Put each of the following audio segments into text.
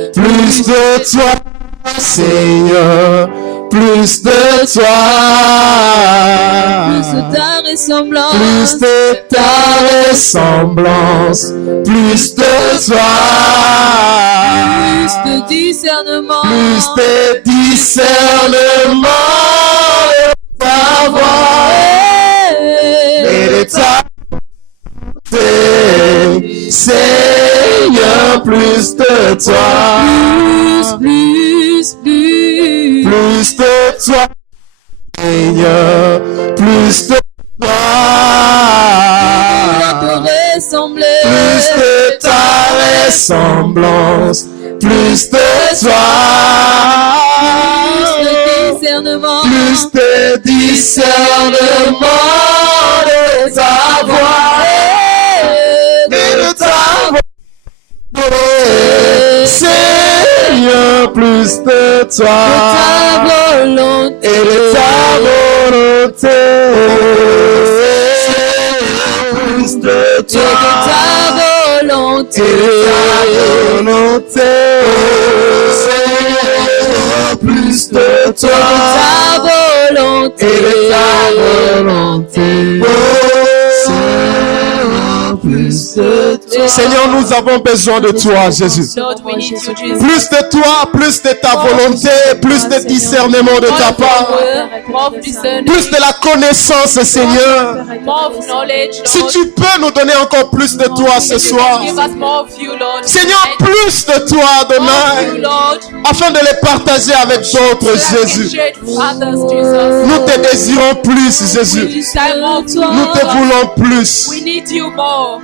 plus de toi, Seigneur, plus de toi, plus de ta ressemblance, plus de ta ressemblance, plus de toi, plus de discernement, plus de discernement de ta voix et de ta volonté, Seigneur, plus de toi, plus de toi, Seigneur, plus de toi, plus de ta ressemblance, plus de toi, plus de discernement de ta voix et de ta volonté, Seigneur, plus de toi et de ta volonté, plus de toi et de ta volonté, Seigneur, plus de toi et de ta volonté, Seigneur, plus de toi. Seigneur, nous avons besoin de toi, Jésus. Plus de toi, plus de ta volonté, plus de discernement de ta part, plus de la connaissance, Seigneur. Si tu peux nous donner encore plus de toi ce soir, Seigneur, plus de toi demain, afin de les partager avec d'autres, Jésus. Nous te désirons plus, Jésus. Nous te voulons plus.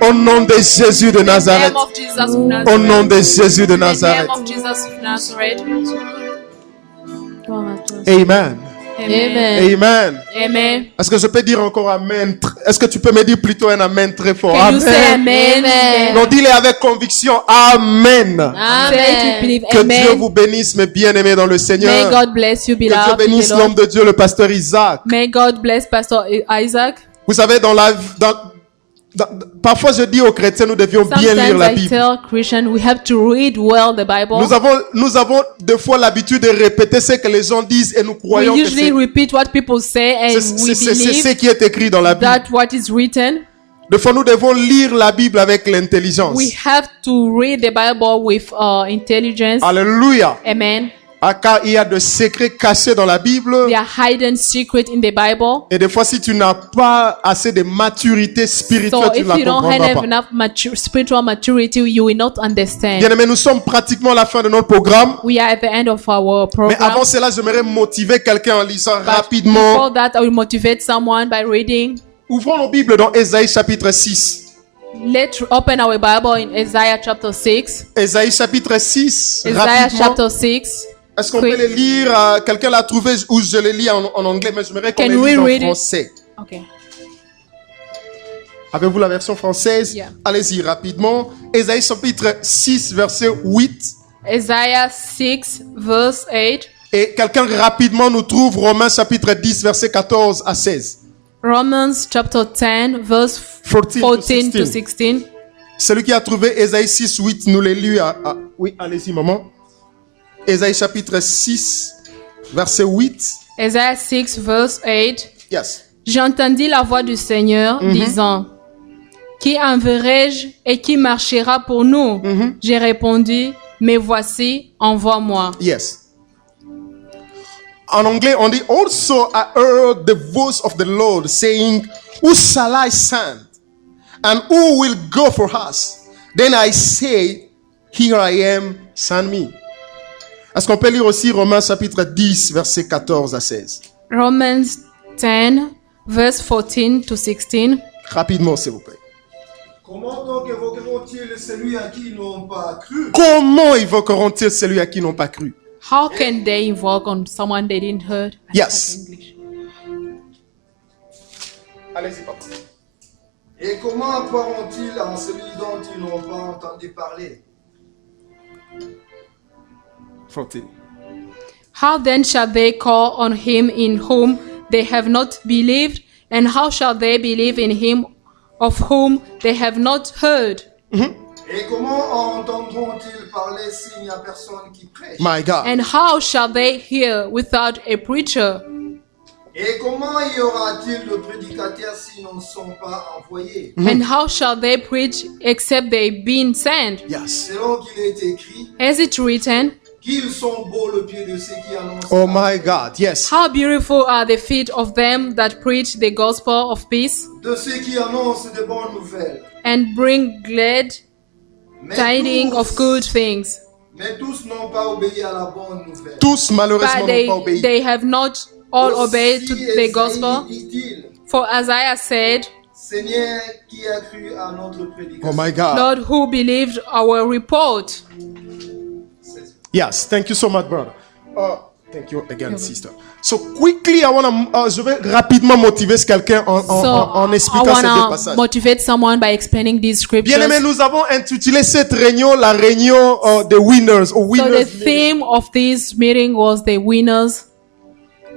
Au nom de Jésus de Nazareth. Au nom de Jésus de Nazareth. Amen. Amen. Amen. Amen. Est-ce que je peux dire encore amen? Est-ce que tu peux me dire plutôt un amen très fort? Can you say amen? Non, dis-le avec conviction. Amen. Amen. Que Dieu vous bénisse, mes bien-aimés dans le Seigneur. May God bless you, Que Dieu beloved. bénisse l'homme de Dieu, le pasteur Isaac. May God bless Pastor Isaac. Vous savez, parfois je dis aux chrétiens, nous devions bien lire Sometimes la I Bible. tell Christians we have to read well the Bible. Nous avons des fois l'habitude de répéter ce que les gens disent et nous We croyons que usually repeat what people say and we c'est ce believe qui est écrit dans la Bible. that what is written. Des fois, nous devons lire la Bible avec l'intelligence. We have to read the Bible with intelligence. Alléluia. Amen. Car il y a des secrets cachés dans la Bible. There are hidden secrets in the Bible. Et des fois, si tu n'as pas assez de maturité spirituelle, So tu if ne la you don't comprendras have pas. enough spiritual maturity, you will not understand. Bien aimé, nous sommes pratiquement à la fin de notre programme. We are at the end of our Mais program. avant cela, j'aimerais motiver quelqu'un en lisant But rapidement. before that, I will motivate someone by reading. Ouvrons nos Bibles dans Ésaïe chapitre 6. Let's open our Bible in Isaiah chapter 6. Ésaïe chapitre 6. Isaiah Rapidement. chapter 6. Est-ce qu'on peut les lire? Quelqu'un l'a trouvé ou je les lis en anglais, mais j'aimerais qu'on Can les we lise en read it? français. Okay. Avez-vous la version française? Yeah. Allez-y rapidement. Ésaïe chapitre 6, verset 8. Isaiah 6 verse 8. Et quelqu'un rapidement nous trouve Romains chapitre 10, verset 14 à 16. Romans chapter 10 verse 14 to 16. Celui qui a trouvé Ésaïe 6, 8, nous les lu. Oui, allez-y, maman. Ésaïe chapitre 6, verset 8. Isaiah 6 verse 8. Yes. J'entendis la voix du Seigneur disant, qui enverrai-je et qui marchera pour nous? J'ai répondu, mais voici, envoie-moi. Yes. En anglais, on dit, also I heard the voice of the Lord saying, who shall I send? And who will go for us? Then I say, here I am, send me. Est-ce qu'on peut lire aussi Romains chapitre 10, verset 14 à 16? Romans 10 verse 14 to 16. Rapidement, s'il vous plaît. Comment donc évoqueront-ils celui à qui ils n'ont pas cru? Comment évoqueront-ils celui à qui ils n'ont pas cru? How can they invoke on someone they didn't heard? Yes. English. Allez-y, papa. Et comment croiront-ils en celui dont ils n'ont pas entendu parler? Fantine. How then shall they call on him in whom they have not believed? And how shall they believe in him of whom they have not heard? Et comment entendront-ils parler s'il n'y a personne qui prêche? My God. And how shall they hear without a preacher? Et comment y aura-t-il de prédicateurs s'ils ne sont pas envoyés? And how shall they preach except they been sent? Yes. Selon qu'il est écrit, As it written, qu'ils sont beaux le pied de ceux qui annoncent. Oh my God. Yes. how beautiful are the feet of them that preach the gospel of peace De ceux qui annoncent de bonnes nouvelles. and bring glad Mais tidings tous- of good things. Mais tous n'ont pas obéi à la bonne nouvelle. Tous malheureusement But n'ont pas obéi. they have not all Aussi, obeyed to the Esaïe gospel. dit-il, For Isaiah said, Seigneur, qui a cru à notre prédication? Oh my God. Lord, who believed our report? Yes, thank you so much, brother. Thank you again, sister. So quickly, I wanna, je vais rapidement motiver quelqu'un en I expliquant ces deux want to passages. motivate someone by explaining these scriptures. Bien aimé, nous avons intitulé cette réunion la réunion des winners, ou So the winners. theme of this meeting was the winners.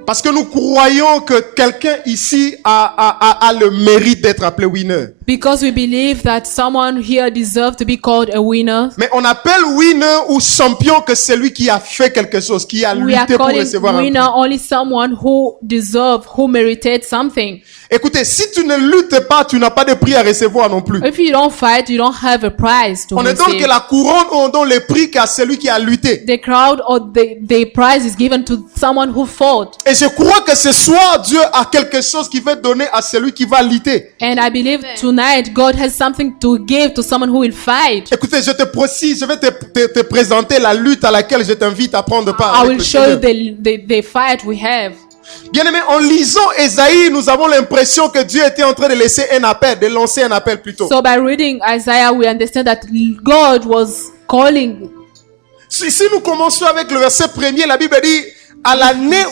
Parce que nous croyons que quelqu'un ici a le mérite d'être appelé winner. Because we believe that someone here deserves to be called a winner. Mais on appelle winner ou champion que celui qui a fait quelque chose, qui a We are lutté pour calling recevoir un winner prix. only someone who deserved, who merited something. Écoutez, si tu ne luttes pas, tu n'as pas de prix à recevoir non plus. If you don't fight, you don't have a prize to On ne donne receive. que la couronne, on donne le prix qu'à celui qui a lutté. The crowd or the prize is given to someone who fought. Et je crois que ce soir, Dieu a quelque chose qu'il veut donner à celui qui va lutter. And I believe tonight God has something to give to someone who will fight. Écoutez, je te précise, je vais te présenter la lutte à laquelle je t'invite à prendre part. I avec will le show you Seigneur. the fight we have. Bien aimé, en lisant Ésaïe, nous avons l'impression que Dieu était en train de laisser un appel, de lancer un appel plutôt. So by reading Isaiah, we understand that God was calling. Si nous commençons avec le verset premier, la Bible dit, à l'année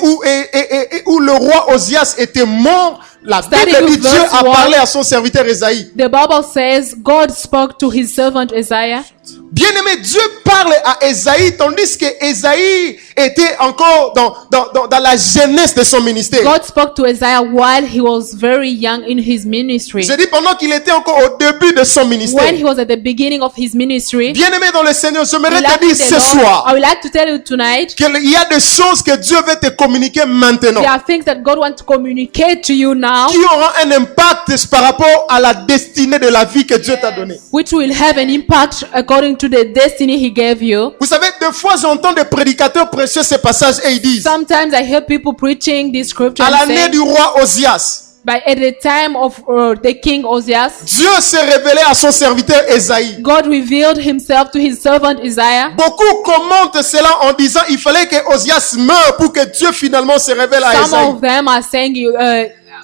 où le roi Osias était mort, la Starting Bible dit, with Dieu verse a one. parlé à son serviteur Ésaïe. The Bible says God spoke to his servant Isaiah. Bien aimé, Dieu parle à Ésaïe, tandis que Ésaïe était encore dans la jeunesse de son ministère. God spoke to Isaiah while he was very young in his ministry. Je dis pendant qu'il était encore au début de son ministère. When he was at the beginning of his ministry, Bien aimé dans le Seigneur, j'aimerais like te dire the ce Lord, soir I would like to tell you tonight, qu'il y a des choses que Dieu veut te communiquer maintenant, there are things that God wants to communicate to you now, qui auront un impact par rapport à la destinée de la vie que Dieu t'a donnée. which will have an impact according to the destiny he gave you. Vous savez, des fois j'entends des prédicateurs prêcher ces passages et ils disent, Sometimes I hear people preaching this scripture à and l'année saying, du roi Osias, but at the time of the king Ozias, Dieu s'est révélé à son serviteur Ésaïe. God revealed himself to his servant Isaiah. Beaucoup commentent cela en disant il fallait que Osias meure pour que Dieu finalement se révèle à Some Ésaïe. of them are saying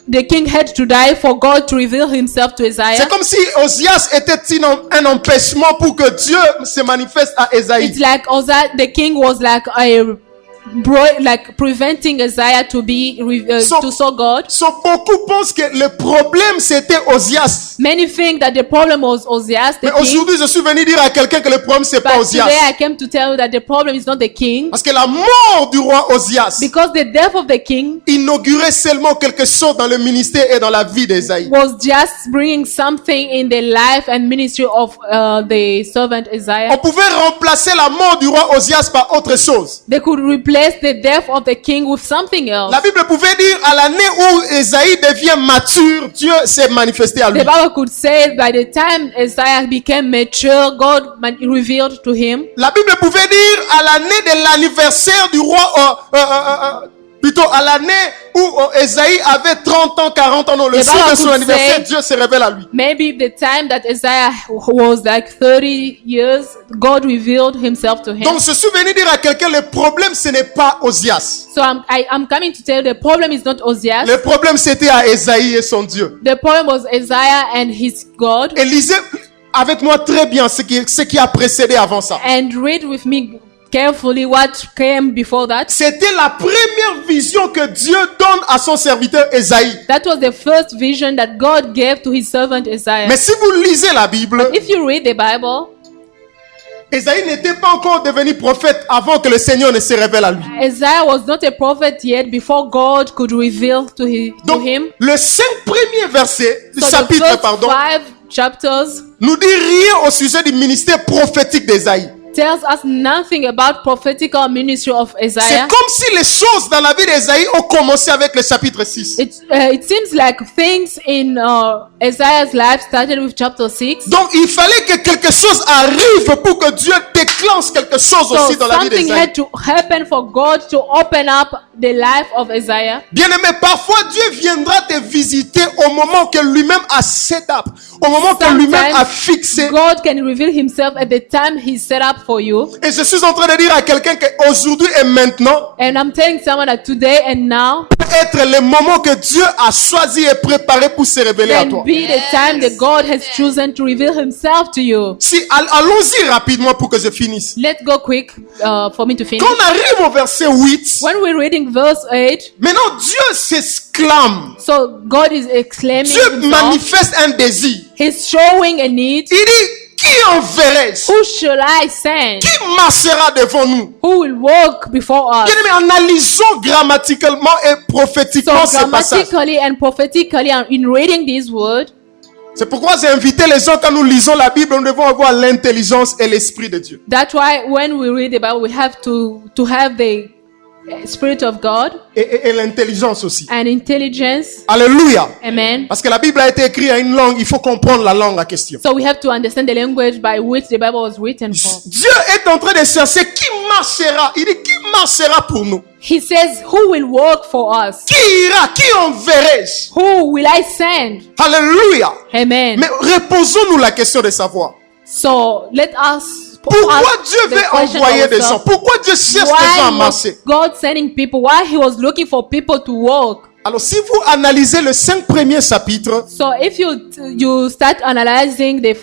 the king had to die for God to reveal himself to Isaiah. C'est comme si Osias était un empêchement pour que Dieu se manifeste à Ésaïe. It's like the king was like like preventing Isaiah to be to saw God. So, beaucoup pensent que le problème c'était Osias. Many think that the problem was Ozias, the Mais king. aujourd'hui, je suis venu dire à quelqu'un que le problème c'est pas But Osias. today I came to tell you that the problem is not the king, Parce que la mort du roi Osias because the death of the king inaugurait seulement quelque chose dans le ministère et dans la vie d'Ésaïe. was just bringing something in the life and ministry of the servant On Isaiah. pouvait remplacer la mort du roi Osias par autre chose. They could replace the death of the king with something else. La Bible pouvait dire à l'année où Ésaïe devient mature, Dieu s'est manifesté à lui. The Bible could say by the time Isaiah became mature, God revealed to him. La Bible pouvait dire à l'année de l'anniversaire du roi, plutôt à l'année où Ésaïe avait 30 ans, 40 ans, non, le The jour Bible de son could anniversaire, say- Dieu se révèle à lui. Maybe the time that Isaiah was like 30 years, God revealed himself to him. Donc je suis venu dire à quelqu'un, le problème ce n'est pas Osias. So I'm coming to tell you the problem is not Ozias. Le problème c'était à Ésaïe et son Dieu. The problem was Isaiah and his God. Et lisez avec moi très bien ce qui a précédé avant ça. And read with me carefully what came before that. C'était la première vision que Dieu donne à son serviteur Ésaïe. That was the first vision that God gave to his servant Isaiah. Mais si vous lisez la Bible, If you read the Bible, Ésaïe n'était pas encore devenu prophète avant que le Seigneur ne se révèle à lui. Isaiah was not a prophet yet before God could reveal to Donc, him. le 5 premiers versets du So the chapitre, first pardon, 5 chapters nous dit rien au sujet du ministère prophétique d'Ésaïe. tells us nothing about prophetical ministry of C'est Isaiah. comme si les choses dans la vie d'Ésaïe ont commencé avec le chapitre 6. It seems like things in Isaiah's life started with chapter 6. Donc il fallait que quelque chose arrive pour que Dieu déclenche quelque chose So aussi dans la vie something d'Ésaïe. had to happen for God to open up the life of Isaiah. Bien-aimé, parfois Dieu viendra te visiter au moment que lui-même a set up, au moment que lui-même a fixé. God can reveal himself at the time he set up for you. Et je suis en train de dire à quelqu'un qu'aujourd'hui et maintenant And I'm telling someone that today and now peut être le moment que Dieu a choisi et préparé pour se révéler à can toi. be the time that God has chosen to reveal himself to you. Si, allons-y rapidement pour que je finisse. Let's go quick for me to finish. Quand on arrive au verset 8, When we're reading verse 8, maintenant Dieu s'exclame. so God is exclaiming Dieu himself. manifeste un désir. He's showing a need. Il dit, qui enverrai-je? Who shall I send? Qui marchera devant nous? Who will walk before us? Bien-aimé, analysons grammaticalement et So prophétiquement ce passage. grammatically and prophetically, in reading this word, C'est pourquoi j'ai invité les gens, quand nous lisons la Bible, nous devons avoir l'intelligence et l'esprit de Dieu. that's why when we read the Bible, we have to have the Spirit of God Et l'intelligence aussi. and intelligence. Alléluia. Amen. Parce que la Bible a été écrite en une langue, il faut comprendre la langue en question. So we have to understand the language by which the Bible was written for. Dieu est en train de chercher qui marchera. Il dit qui marchera pour nous. He says, who will walk for us? Qui ira? Qui enverrai-je? Who will I send? Alléluia. Amen. Mais reposons-nous la question de savoir. So let us Pourquoi ask Dieu the veut question envoyer des ourselves. gens? Pourquoi Dieu cherche des gens à Why was marcher? God sending people? Why he was looking for people to walk? Alors si vous analysez les 5 premiers chapitres, So if you start analyzing the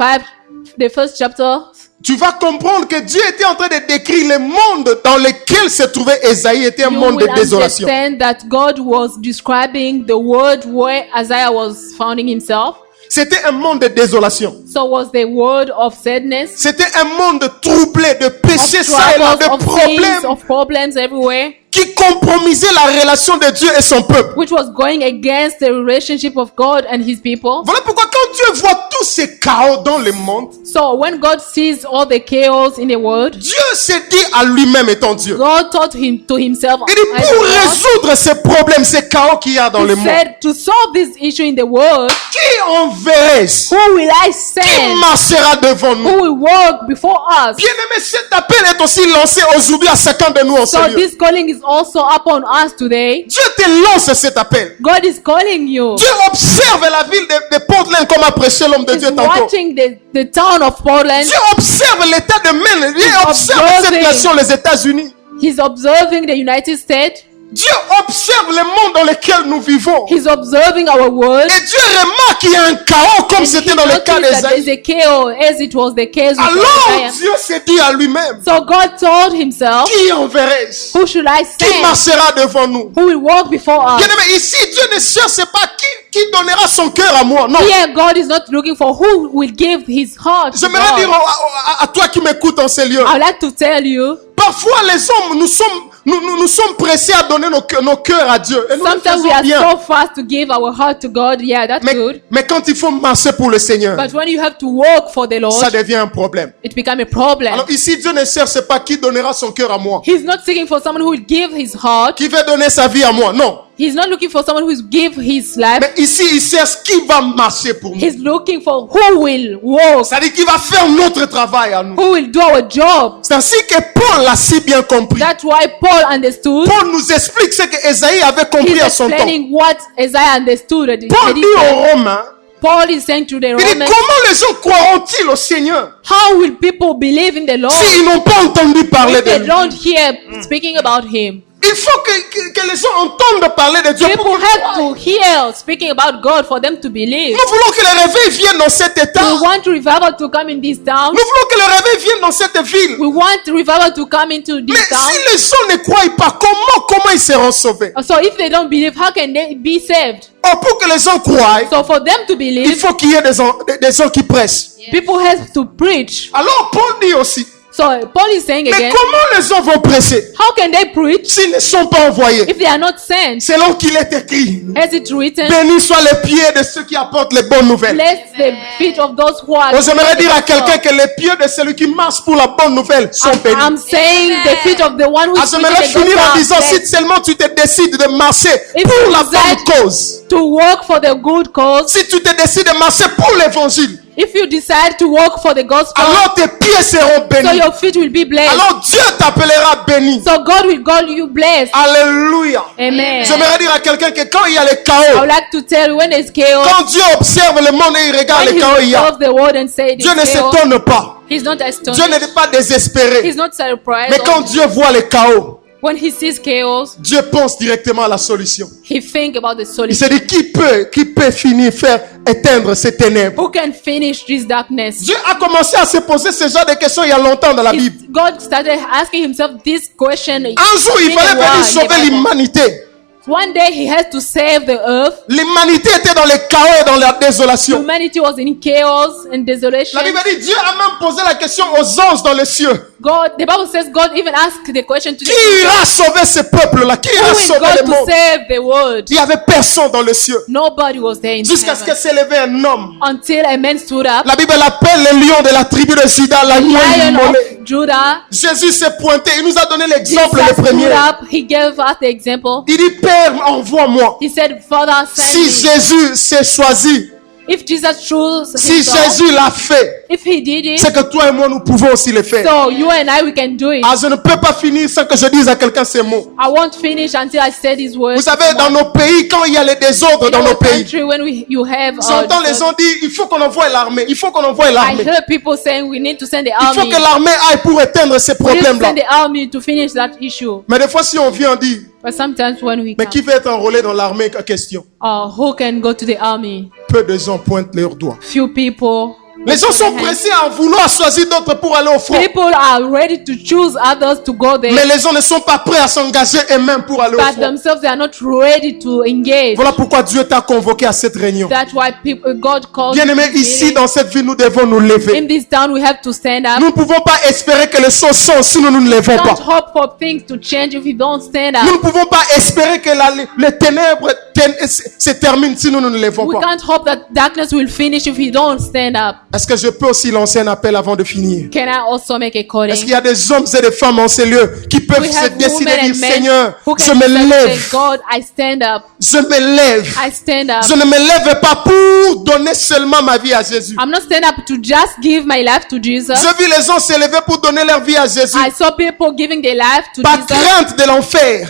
first chapter, tu vas comprendre que Dieu était en train de décrire le monde dans lequel se trouvait Ésaïe était un you monde de will désolation. understand that God was describing the world where Isaiah was finding himself. C'était un monde de désolation. So was the world of sadness, C'était un monde troublé de of péchés, ça et là, troubles, de of sins, problèmes of problems everywhere, qui compromisaient la relation de Dieu et son peuple. which was going against the relationship of God and his people. Voilà pourquoi quand Dieu voit tous ces chaos dans le monde, So when God sees all the chaos in the world, Dieu se dit à lui-même étant Dieu. God thought to himself, Il dit pour résoudre ces problèmes, ces chaos qu'il y a dans le he monde, said, to solve this issue in the world, qui enverrai-je? who will I Qui send? marchera devant nous? Who will walk before us? Bien-aimé, cet appel est aussi lancé aujourd'hui à chacun de nous en So ce lieu. this calling is also upon us today. Dieu te lance cet appel. God is calling you. Dieu observe la ville de Portland comme a prêché l'homme de He's Dieu tantôt. watching the town of Portland. Dieu observe l'état de Maine. Dieu observe cette observing. nation, les États-Unis. He's observing the United States. Dieu observe le monde dans lequel nous vivons. He's observing our world. Et Dieu remarque qu'il y a un chaos comme And c'était he dans le cas noticed that there's d'Ésaïe. a chaos as it was the case with Alors Isaiah. Dieu s'est dit à lui-même, So God told himself, qui enverrai-je? who should I Qui send? marchera devant nous? Who will walk before us? Bien-aimé, ici Dieu ne cherche pas qui donnera son cœur à moi. Non. Here God is not looking for who will give his heart to J'aimerais dire God. à toi qui m'écoutes en ces lieux. I would like to tell you, Parfois les hommes, nous sommes pressés à donner nos cœurs à Dieu. Et nous le sometimes we faisons are bien. so fast to give our heart to God. Yeah, that's good. Mais quand il faut marcher pour le Seigneur, But when you have to walk for the Lord, ça devient un problème. it becomes a problem. Alors ici, Dieu ne cherche pas qui donnera son cœur à moi. He's not seeking for someone who will give his heart. Qui va donner sa vie à moi. Non. He's not looking for someone who will give his life. Mais ici, il cherche qui va marcher pour nous. He's looking for who will walk, C'est-à-dire qui va faire notre travail à nous. who will do our job. C'est ainsi que Paul l'a si bien compris. That's why Paul understood. Paul nous explique ce que Ésaïe avait compris He's à son temps. explaining what Isaiah understood. at Paul his dit aux time. Romains, Paul is saying to the il dit Romans, comment les gens croiront-ils au Seigneur how will people believe in the Lord s'ils n'ont pas entendu parler if de they lui? don't hear speaking about him? Il faut que les gens entendent parler de Dieu. People Pour que- have to hear speaking about God for them to believe. Nous voulons que le réveil vienne dans cet état. We want revival to come in this town. Nous voulons que le réveil vienne dans cette ville. We want revival to come into Mais this town. si les gens ne croient pas, comment ils seront sauvés? So if they don't believe, how can they be saved? Or pour que les gens croient, So for them to il believe, faut qu'il y ait des gens qui prêchent. people have to preach. Alors Paul dit aussi, So Paul is saying Mais again, comment les gens vont prêcher how can they preach s'ils ne sont pas envoyés? if they are not sent? Selon qu'il est écrit, As it written, bénis soient les pieds de ceux qui apportent les bonnes nouvelles. bless the feet of those who are. Donc j'aimerais dire à quelqu'un que les pieds de celui qui marche pour la bonne nouvelle sont bénis. I'm saying the feet of the one who is J'aimerais preaching the finir en gospel disant, are si blessed. seulement tu te décides de marcher If pour you la decide bonne cause, to work for the good cause, si tu te décides de marcher pour l'évangile, if you decide to work for the gospel, alors tes pieds seront so bénis. your feet will be blessed. Alors Dieu t'appellera béni. So God will call you blessed. Alléluia. Amen. J'aimerais dire à quelqu'un que quand il y a le I chaos, would like to tell you when there's chaos, quand Dieu observe le monde et il regarde when le he chaos, il y a, observes the word and say Dieu ne this chaos, s'étonne pas. he's not Dieu astonished. n'est pas désespéré. He's not surprised. Mais quand Dieu voit le chaos, When he sees chaos, Dieu pense directement à la solution. he think about the Il se solution. dit, qui peut finir, faire éteindre ces ténèbres? Who can finish this darkness? Dieu a commencé à se poser ce genre de questions il y a longtemps dans la Bible. God started asking himself this question. Un jour, il fallait venir sauver l'humanité. One day he has to save the earth. L'humanité était dans le chaos et dans la désolation. Humanity was in chaos and desolation. La Bible dit, Dieu a même posé la question aux anges dans les cieux. God, the Bible says God even asked the question to Qui the ira sauver ce peuple-là? Qui ira who is sauver le God to monde? save the world? Il n'y avait personne dans les cieux. Nobody was there in Jusqu'à ce que heaven. s'est levé un homme. Until a man stood up, La Bible l'appelle le lion de la tribu de Juda, l'agneau Lion immolé. of Judah. Jésus s'est pointé. Il nous a donné Jesus l'exemple le premier. stood up. He gave us the example. Il dit, Père, envoie-moi. He said, Father, send Si me. Jésus s'est choisi, If Jesus chose si himself, Jésus l'a fait, if he did it, c'est que toi et moi, nous pouvons aussi le faire. so you and I, we can do it. Ah, je ne peux pas finir sans que je dise à quelqu'un ces mots. I won't finish until I say these words. Vous savez, dans nos pays, quand il y a les désordres dans In nos our pays, country, when you have, j'entends les gens dire, il faut qu'on envoie l'armée, il faut qu'on envoie I l'armée. heard people saying we need to send the Il faut army. que l'armée aille pour éteindre ces We need to problèmes-là. send the army to finish that issue. Mais des fois, si on vient, on dit, But sometimes when we mais come, qui veut être enrôlé dans l'armée? Question. who can go to the army? Peu de gens pointent leurs doigts. Few people. Les gens sont pressés à en vouloir choisir d'autres pour aller au front. People are ready to choose others to go there, Mais les gens ne sont pas prêts à s'engager eux-mêmes pour aller au but front. themselves they are not ready to engage. Voilà pourquoi Dieu t'a convoqué à cette réunion. That's why people, God called. Bien-aimés, us to ici meeting. dans cette ville, nous devons nous lever. In this town, we have to stand up. Nous ne pouvons pas espérer que les choses changent si nous ne nous levons We pas. can't hope for things to change if we don't stand Nous ne up. pouvons pas espérer que les ténèbres se terminent si nous ne nous levons We pas. can't hope that darkness will finish if we don't stand up. Est-ce que je peux aussi lancer un appel avant de finir? Can I also make a Est-ce qu'il calling? y a des hommes et des femmes en ces lieux qui peuvent We se have décider women et and dire, men Seigneur, who je can me decide to say, lève, God, I stand up. je me lève. I stand up. Je ne me lève pas pour donner seulement ma vie à Jésus. I'm not stand up to just give my life to Jesus. Je vis les gens se lever pour donner leur vie à Jésus. I saw people giving their life to Par Jesus crainte de l'enfer.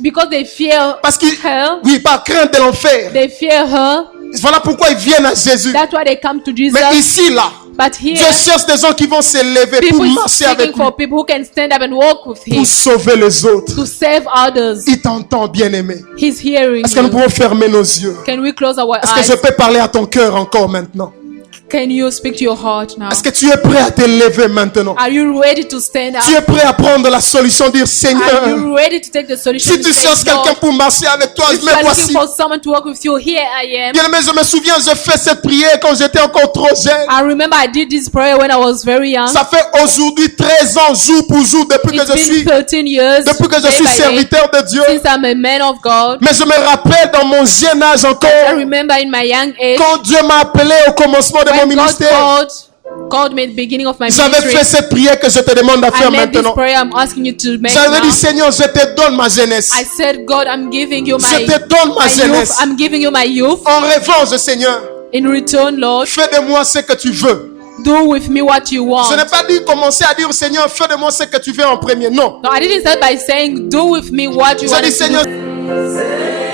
because they fear Parce qu'ils, her. oui, par crainte de l'enfer. They fear her. Voilà pourquoi ils viennent à Jésus. That's why they come to Jesus. Mais ici, là, But here, Dieu cherche des gens qui vont se lever pour people is marcher avec seeking lui, for people who can stand up and walk with him pour sauver les autres. to save others. Il t'entend, bien-aimé. He's hearing Est-ce que nous you. pouvons fermer nos yeux? Can we close our Est-ce que je eyes? peux parler à ton cœur encore maintenant? Can you speak to your heart now? Est-ce que tu es prêt à te lever maintenant? Are you ready to stand up? Tu es prêt à prendre la solution, dire Are Seigneur, you ready to take the solution? si tu and say, cherches quelqu'un "Lord, pour marcher avec toi, if you me are looking voici. for someone to walk with you, here I am. Bien-aimé, je me souviens, je fais cette prière quand j'étais encore trop jeune. I remember I did this prayer when I was very young. Ça fait aujourd'hui 13 ans, jour pour jour, depuis que It's je suis, been 13 years depuis que je day suis by day, serviteur de Dieu. since I'm a man of God. Mais je me rappelle dans mon jeune âge I encore, remember in my young age quand Dieu m'a appelé au commencement de mon when God ministère, called me at the beginning of my j'avais ministry. fait cette prière que je te demande à I faire made this maintenant. prayer I'm asking you to make J'avais dit, now. Seigneur, je te donne ma jeunesse. I said, God, I'm giving you Je te donne ma my youth. jeunesse. I'm giving you my youth. En revanche, Seigneur, In return, Lord, fais de moi ce que tu veux. do with me what you Je n'ai want. pas dit commencer à dire, Seigneur, fais de moi ce que tu veux en premier. Non. No, I didn't start by saying, do with me what you J'ai want dit, to Seigneur, do.